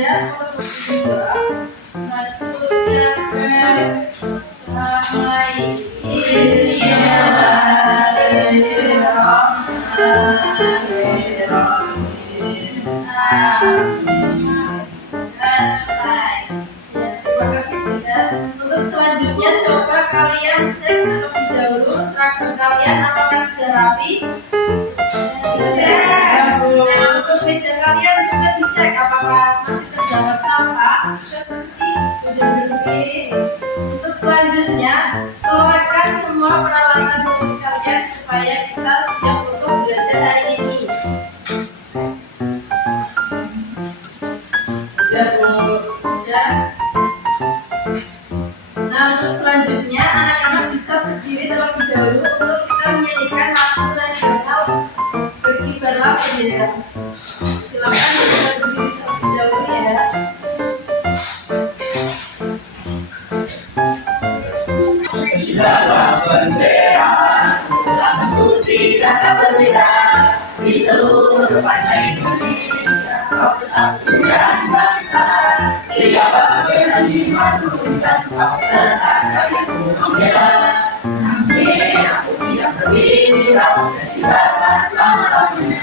ada maksudnya ramai terima kasih Bunda. Untuk selanjutnya coba kalian cek terlebih dahulu seragam kalian apakah sudah rapi? Sudah. Nah, untuk meja kalian juga dicek apakah masih terdapat sampah? Sudah bersih. Untuk selanjutnya keluarkan semua peralatan tulis kalian supaya kita siap untuk belajar hari ini. Sudah. Nah, untuk selanjutnya anak-anak bisa berdiri terlebih dahulu untuk kita menyanyikan lagu nasional Berkibarlah Bendera. Silakan bisa berdiri terlebih dahulu ya. Berkibarlah bendera, rasa suci dan berbeda di seluruh pantai Indonesia. Kau tetap Tuhan bangsa, siapa berani menurunkan bangsa dari gunung merah. Sang merah putih yang berkilau, berkibarlah selama-lamanya.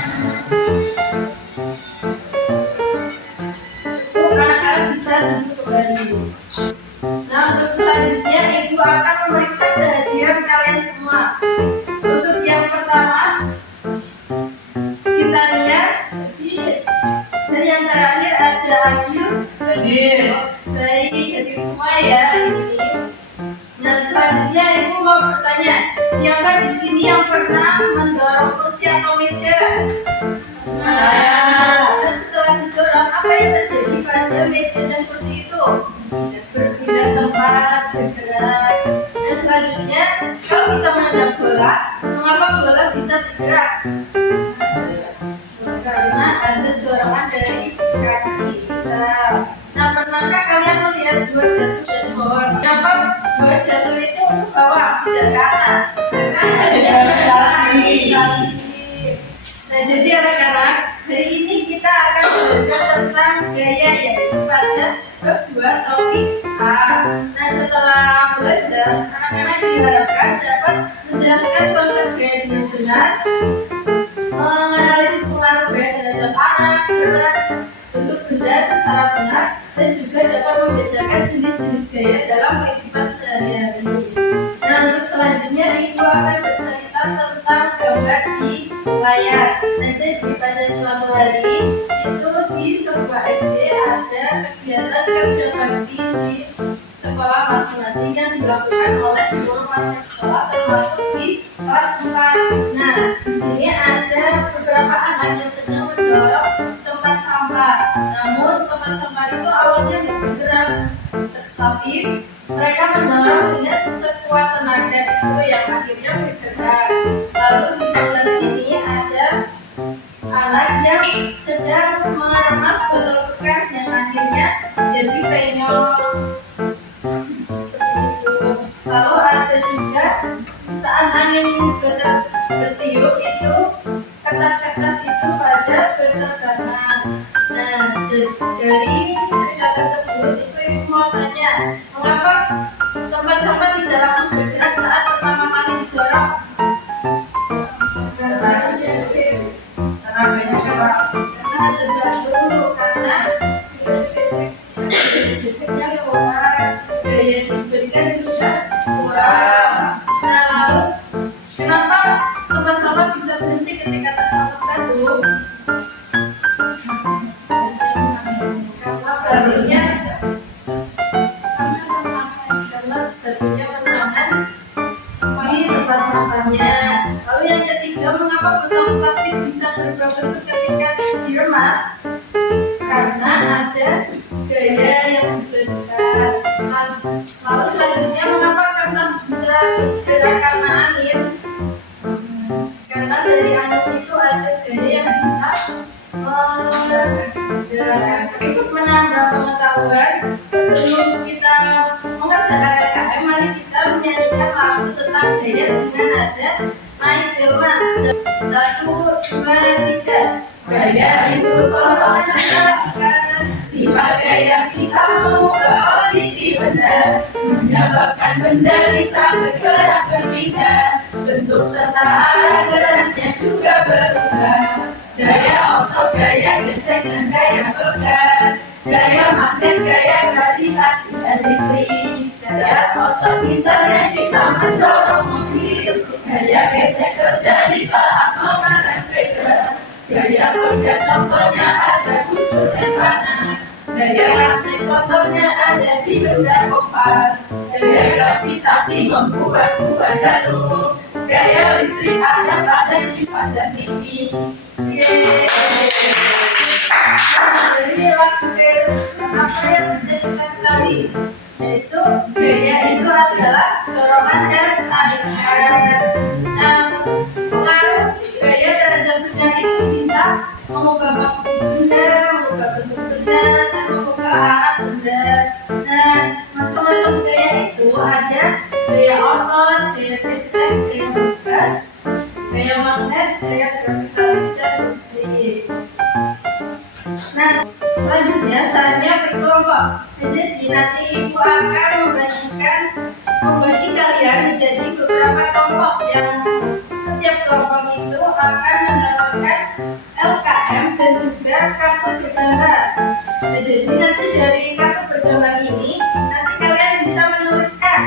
Anak-anak bisa duduk kembali. Nah, untuk selanjutnya Ibu akan memeriksa kehadiran kalian semua. Untuk yang pertama, Titania, dan yang terakhir ada Agil. Baik, jadi semua ya ini. Nah, selanjutnya Ibu mau bertanya, siapa di sini yang pernah mendorong kursi atau meja? Nah, setelah didorong, apa yang terjadi pada meja dan kursi itu? Berpindah tempat, bergerak. Dan selanjutnya, kalau kita menendang bola, mengapa bola bisa bergerak? Karena ada dorongan dari kaki kita. Nah, pernahkah kalian melihat dua jatuh dari bawah? Kenapa dua jatuh itu ke bawah, tidak ke atas? Karena ada gravitasi. Nah, jadi anak-anak, hari ini kita akan belajar tentang gaya, yaitu pada bab 2 topik A. Nah, setelah belajar, anak-anak diharapkan dapat menjelaskan konsep gaya dengan benar, menganalisis pengaruh gaya terhadap anak, gerak, bentuk benda secara benar, dan juga dapat membedakan jenis-jenis gaya dalam kehidupan sehari-hari. Nah, untuk selanjutnya Ibu akan bercerita tentang gambar di layar. Nah, jadi pada suatu hari itu di sebuah SD ada kegiatan kerja bakti di sekolah masing-masing yang dilakukan oleh seluruh warga sekolah termasuk di kelas 4. Nah, di sini ada beberapa anak yang sedang mendorong tempat sampah. Namun tempat sampah itu awalnya tidak bergerak, tetapi mereka mendorong dengan sekuat tenaga itu yang akhirnya bergerak. Lalu di sebelah sini ada anak yang sedang mengemas botol bekas yang akhirnya jadi penyok. Lalu ada juga saat angin bertiup itu kertas-kertas itu pada berterbangan. Nah, dari cerita tersebut itu Ibu mau tanya, mengapa tempat sampah tidak langsung bergerak saat pertama kali didorong? Karena ada batu, karena geseknya kurang, gaya yang diberikan juga kurang. Nah, lalu kenapa tempat sampah bisa berhenti ketika tersangkut batu? Karena batunya menahan si tempat sampahnya. Lalu yang ketiga, mengapa botol plastik bisa berubah bentuk ketika diremas? Karena ada gaya yang berbeda. Lalu selanjutnya, mengapa kertas bisa bergerak karena angin? Karena dari angin itu ada gaya yang bisa bergerak. Untuk menambah pengetahuan, sebelum kita mengerjakan PKM, mari kita menyanyikan lagu tentang gaya dengan nada naik delman. Sudah 1, 2, 3. Gaya itu orang menciptakan sifat benar, menyebabkan benda bisa bergerak berpindah. Bentuk serta arah geraknya juga berubah. Gaya otot, gaya gesek, dan gaya bekas. Gaya magnet, gaya gravitasi, dan listrik. Gaya otot misalnya kita mendorong mobil. Gaya gesek terjadi saat mengarah sepeda. Gaya bekas contohnya ada busur dan panah. Gaya magnet contohnya ada di benda kompas. Gaya gravitasi membuat buah jatuh. Gaya listrik ada pada kipas dan TV. Jadi lagu gaya apa yang sudah kita ketahui, yaitu gaya itu adalah dorongan dan tarikan. Nah, pengaruh gaya terhadap benda itu bisa mengubah posisi benda, mengubah bentuk benda, dan mengubah arah benda. Nah, macam-macam gaya itu ada gaya otot, gaya gesek, gaya bebas, gaya magnet, gaya gravitasi, dan listrik. Nah, selanjutnya saatnya berkelompok. Jadi nanti ibu akan membagi kalian menjadi beberapa kelompok yang setiap kelompok itu akan mendapatkan LKM dan juga kartu bergambar. Nah, jadi nanti dari kartu bergambar ini nanti kalian bisa menuliskan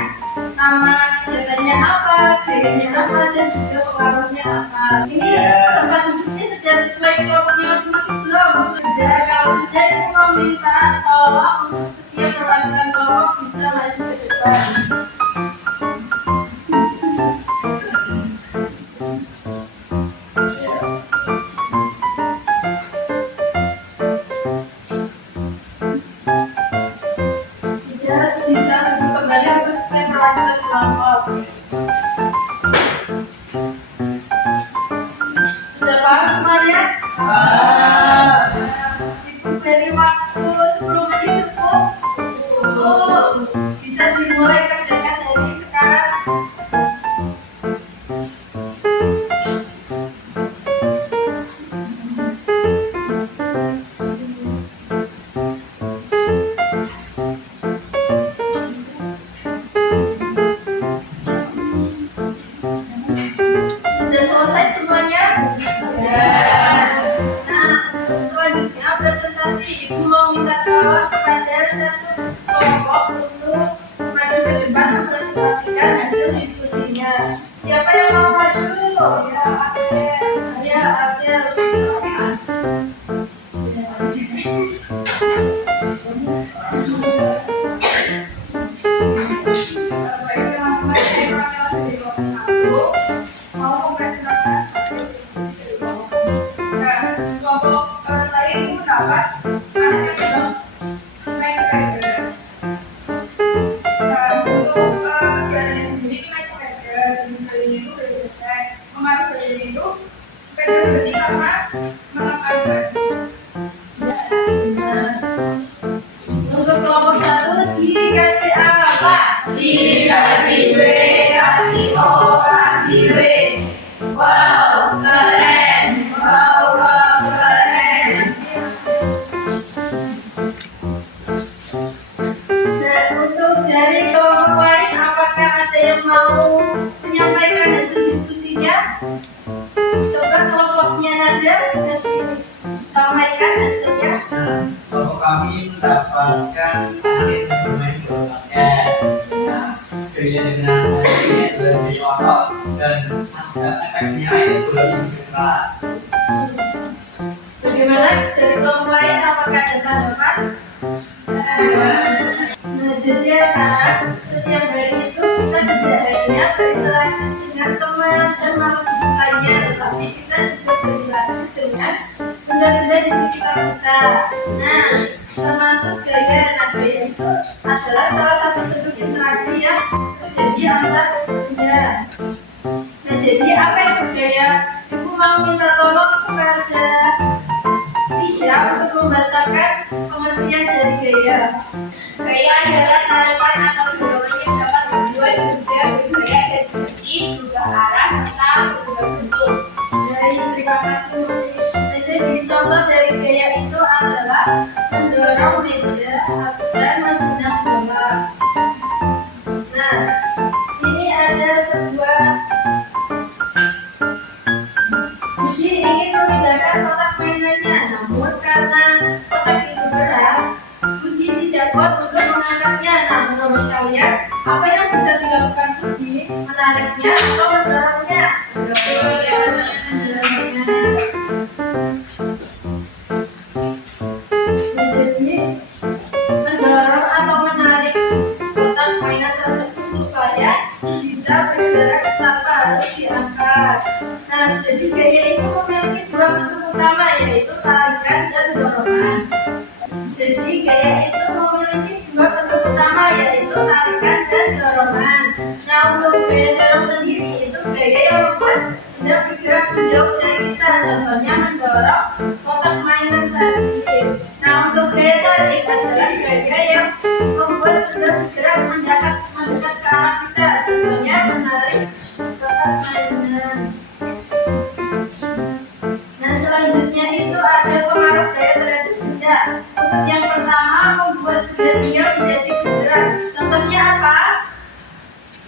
nama kegiatannya apa, gayanya apa, dan juga pengaruhnya apa. Ini tempat duduknya sudah sesuai kelompoknya masing-masing belum? Sudah. Kalau sudah, ibu mau minta tolong untuk setiap perwakilan kelompok bisa maju ke depan. Sudah bisa duduk kembali untuk setiap perwakilan kelompok. Sudah paham semuanya? Ibu beri waktu 10 menit cukup. Bisa dimulai kerjakan dari sekarang. Sudah selesai semuanya? Sudah. Nah, selanjutnya presentasi. Ibu mau minta tolong kepada satu kelompok untuk maju ke depan mempresentasikan hasil diskusinya. Siapa yang mau maju? Ya, Abel, silakan. Baik teman-teman, saya perwakilan dari kelompok 1 mau mempresentasikan hasil diskusi dari kelompok kami. Nah, kelompok saya itu mendapat anak yang sedang naik sepeda. Nah, untuk kegiatannya sendiri itu naik sepeda, jenis sepedanya itu bergesek. Pengaruh dari itu sepeda berhenti karena menekan ban. Untuk kelompok 1 dikasih apa? Dikasih B, kasih O, kasih B. Wow, keren. Wow, keren. Nah, untuk dari kelompok lain, apakah ada yang mau menyampaikan hasil diskusinya? Coba kelompoknya Nada bisa disampaikan hasilnya. Kelompok kami mendapatkan akhir bermain bola basket. Gaya dengan ini lebih otot dan efeknya itu lebih bergerak. Bagaimana dari kelompok lain? Apakah ada tanggapan? Nah, jadi anak-anak, setiap hari itu kita tidak hanya berinteraksi dengan teman dan makhluk lainnya, tetapi kita juga berinteraksi dengan benda-benda di sekitar kita. Nah, termasuk gaya. Nah, gaya itu adalah salah satu bentuk interaksi yang terjadi antar benda. Nah, jadi apa itu gaya? Ibu mau minta tolong kepada Tisha untuk membacakan pengertian dari gaya. Gaya adalah tarikan atau dorongan yang dapat membuat benda bergaya dan seperti berubah arah serta berubah bentuk. Baik, terima kasih Murni. Nah, jadi contoh dari gaya itu adalah mendorong meja dan membentang bola. mengangkatnya. Nah, menurut kalian apa yang bisa dilakukan Budi? Menariknya atau mendorongnya? Jadi mendorong atau menarik kotak mainan tersebut supaya bisa bergerak tanpa harus diangkat. Nah, jadi gaya itu memiliki dua bentuk utama, yaitu tarikan dan dorongan. Jadi gaya itu memiliki dua bentuk utama, yaitu tarikan dan dorongan. Nah, untuk gaya dorong sendiri itu gaya yang membuat benda bergerak menjauh dari kita. Contohnya mendorong kotak mainan tadi. Nah, untuk gaya tarik adalah gaya yang membuat benda bergerak mendekat ke arah kita. Contohnya menarik kotak mainan. Nah, selanjutnya itu ada pengaruh gaya terhadap benda. Untuk yang pertama, membuat benda menjadi bergerak. Contohnya apa?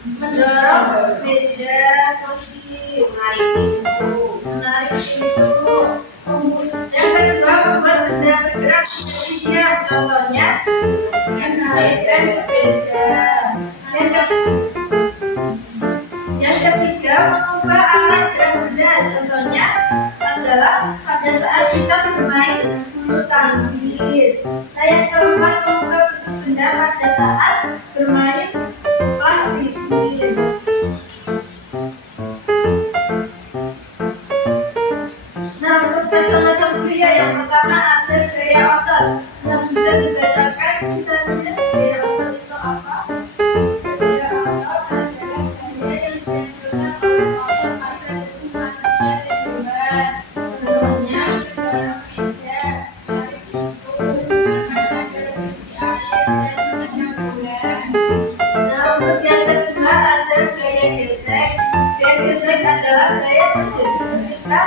Mendorong meja, kursi, menarik pintu. Yang kedua, membuat benda bergerak menjadi diam. Contohnya menaikkan sepeda. Yang ketiga, mengubah arah gerak benda. Contohnya adalah pada saat kita bermain bulu tangkis. Nah, yang keempat, mengubah bentuk benda pada saat bermain plastisin. Nah, untuk macam-macam gaya, yang pertama ada gaya otot. Yang bisa dibacakan kita lihat gaya otot itu apa? Gaya otot adalah gaya yang dihasilkan oleh otot pada masuknya lingkungan. Contohnya mendorong meja, tarik pintu, mengangkat televisi air, dan menendang bola. Nah, untuk yang kedua ada gaya gesek. Gaya gesek adalah gaya terjadi ketika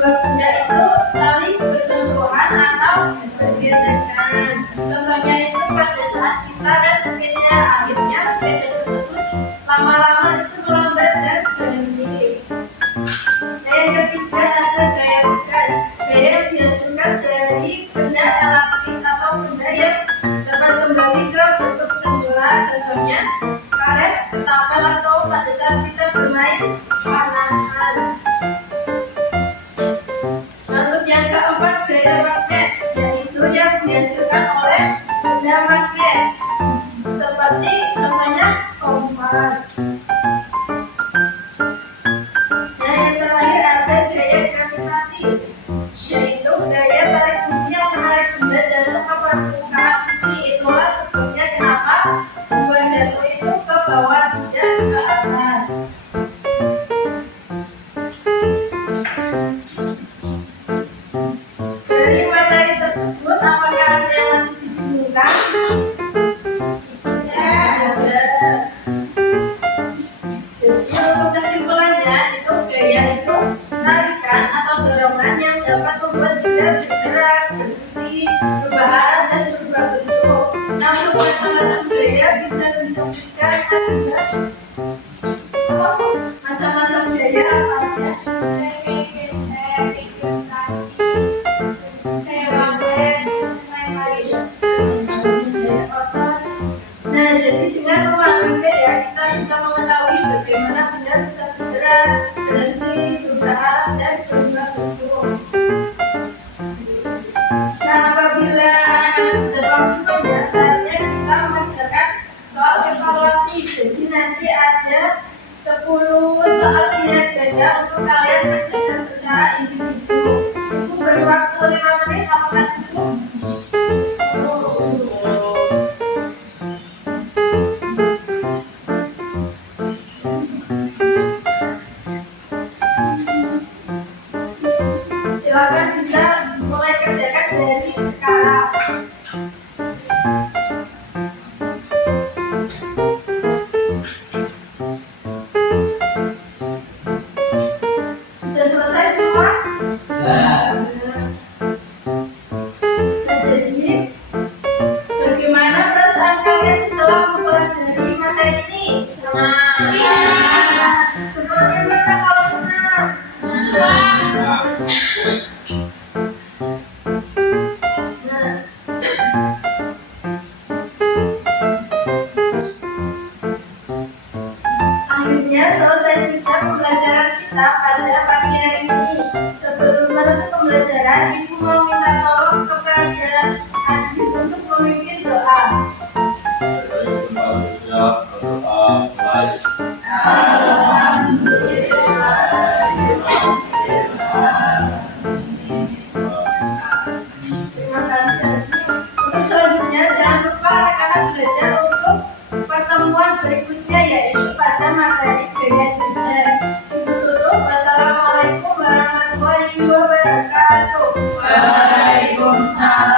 dua benda itu saling bersentuhan atau bergesekan. Contohnya itu pada saat kita rem sepeda, akhirnya sepeda tersebut lama-lama itu melambat dan berhenti. Nah, yang ketiga ada gaya bekas. Gaya yang dihasilkan dari benda elastis atau benda yang dapat kembali ke bentuk semula. Contohnya karet, ketapel, atau pada saat kita bermain panahan. Untuk yang keempat, gaya magnet, yaitu yang dihasilkan oleh benda magnet, seperti contohnya kompas. Nah, yang terakhir ada gaya gravitasi, yaitu gaya tarik bumi yang menarik benda jatuh ke permukaan bumi. Itulah sebabnya kenapa benda jatuh itu ke bawah, tidak ke atas. Dari materi tersebut, apakah ada yang masih dibingungkan? Ada. Jadi untuk kesimpulannya, itu gaya itu tarikan atau dorongan yang dapat membuat benda bergerak, berhenti, berubah arah, dan berubah bentuk. Nah, untuk macam-macam gaya bisa disebutkan ada macam-macam gaya apa aja? Nah, jadi dengan memahami gaya, kita bisa mengetahui bagaimana benda bisa bergerak, berhenti, berubah arah, dan berubah bentuk. Nah, apabila anak-anak sudah paham semuanya, saatnya kita mengerjakan soal evaluasi. Jadi nanti ada 10 soal pilihan ganda untuk kalian kerjakan secara individu. Ibu beri waktu 5 menit, apakah cukup? Silakan bisa mulai kerjakan dari sekarang. Sudah selesai semua? Sudah. Nah, jadi bagaimana perasaan kalian setelah mempelajari materi ini? Senang. Iya. Semuanya mana kalau senang? Nah, kita pada pagi hari ini. Sebelum menutup pembelajaran, Ibu mau minta tolong kepada Haji untuk memimpin doa. Terima kasih Haji. Untuk selanjutnya jangan lupa anak-anak belajar untuk pertemuan berikutnya yaitu pada materi gaya desain. Ibu tutup. Wassalamualaikum warahmatullahi wabarakatuh. Waalaikumsalam.